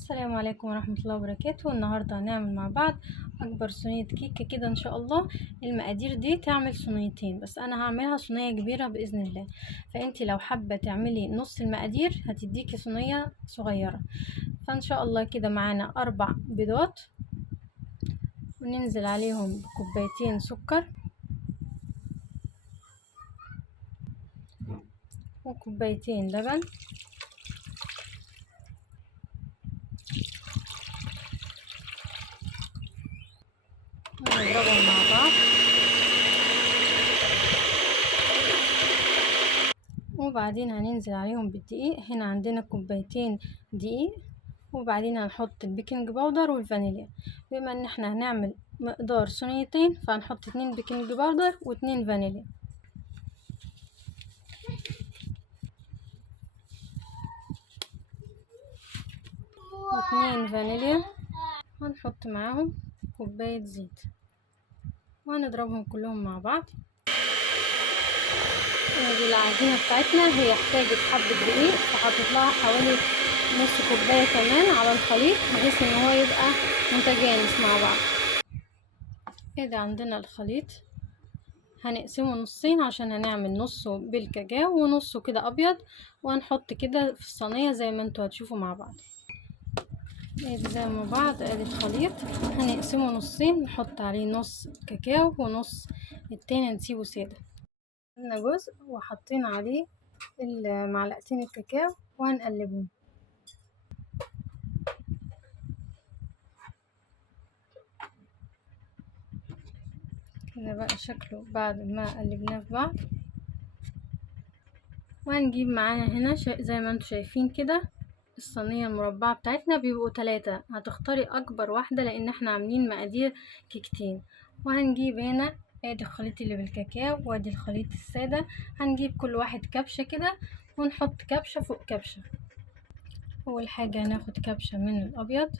السلام عليكم ورحمة الله وبركاته. النهاردة هنعمل مع بعض أكبر صينية كيكة كده إن شاء الله. المقادير دي تعمل صينيتين، بس أنا هعملها صينية كبيرة بإذن الله. فأنتي لو حابة تعملي نص المقادير هتديكي صينية صغيرة. فإن شاء الله كده معانا 4 بيضات، وننزل عليهم بكوبايتين سكر وكوبايتين لبن ونضربهم مع بعض. وبعدين هننزل عليهم بالدقيق. هنا عندنا كوبايتين دقيق، وبعدين هنحط البيكنج باودر والفانيليا. بما ان احنا هنعمل مقدار صينيتين فهنحط 2 بيكنج باودر و2 فانيليا هنحط معاهم كوباية زيت وهنضربهم كلهم مع بعض. ودي العجينة بتاعتنا، هي احتاجت حبة دقيق فحطيت لها حوالي نص كوباية كمان على الخليط بحيث ان هو يبقى متجانس مع بعض. كده عندنا الخليط هنقسمه نصين عشان هنعمل نصه بالكاكاو ونصه كده ابيض، وهنحط كده في الصينية زي ما انتوا هتشوفوا مع بعض. ادي زي ما بعض، ادي الخليط هنقسمه نصين، نحط عليه نص كاكاو ونص التاني نسيبه سادة. عندنا جزء وحطينا عليه معلقتين الكاكاو وهنقلبهم كده بقى شكله بعد ما قلبناه في بعض. وهنجيب معانا هنا زي ما انتوا شايفين كده الصينية المربعة بتاعتنا بيبقوا 3. هتختاري اكبر واحدة لان احنا عاملين مقادير كيكتين. وهنجيب هنا ادي الخليط اللي بالكاكاو وادي الخليط السادة. هنجيب كل واحد كبشة كده ونحط كبشة فوق كبشة. اول حاجة هناخد كبشة من الابيض،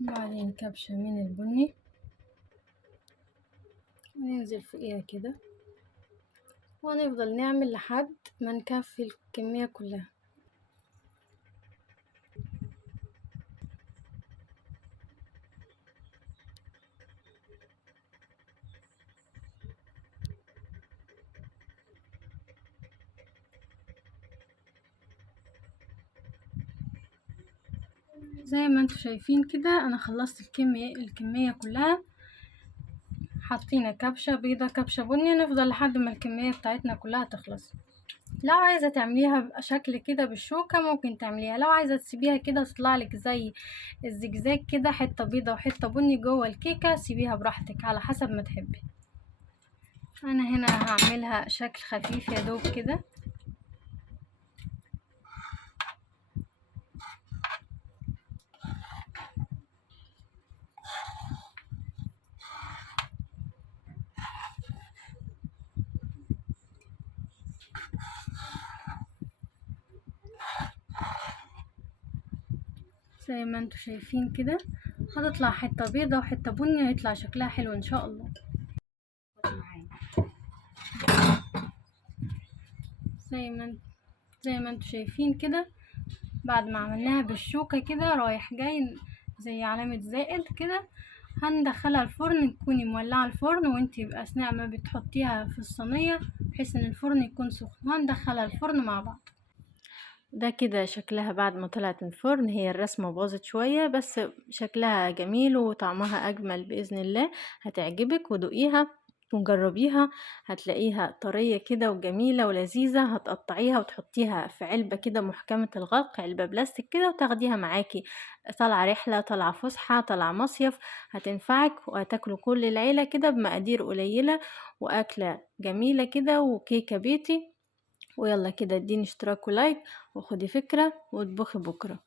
وبعدين كبشة من البني وننزل فوقيها كده، وهنفضل نعمل لحد ما نكفي الكمية كلها. زي ما انتوا شايفين كده انا خلصت الكمية كلها. حطينا كبشة بيضة كبشة بني، نفضل لحد ما الكمية بتاعتنا كلها تخلص. لو عايزة تعمليها بشكل كده بالشوكة ممكن تعمليها، لو عايزة تسيبيها كده تطلعلك زي الزجزاج كده حتة بيضة وحتة بني جوه الكيكة، سيبيها براحتك على حسب ما تحبي. انا هنا هعملها شكل خفيف يا دوب كده. زي ما انتوا شايفين كده هتطلع حتة بيضة وحتة بني، هيطلع شكلها حلو ان شاء الله. زي ما انتوا شايفين كده بعد ما عملناها بالشوكة كده رايح جاي زي علامة زائد كده، هندخلها الفرن. تكوني مولعة الفرن وانتي بأثناء ما بتحطيها في الصينية بحيث ان الفرن يكون سخن، وهندخلها الفرن مع بعض. ده كده شكلها بعد ما طلعت من الفرن. هي الرسمة باظت شوية بس شكلها جميل وطعمها أجمل بإذن الله. هتعجبك ودوقيها وجربيها، هتلاقيها طرية كده وجميلة ولذيذة. هتقطعيها وتحطيها في علبة كده محكمة الغلق، علبة بلاستيك كده، وتاخديها معاكي طالعة رحلة طالعة فسحة طالعة مصيف. هتنفعك وهتاكلوا كل العيلة كده بمقادير قليلة، وأكلة جميلة كده وكيكة بيتي. ويلا كده اديني اشتراك ولايك وخدي فكرة واطبخي بكرة.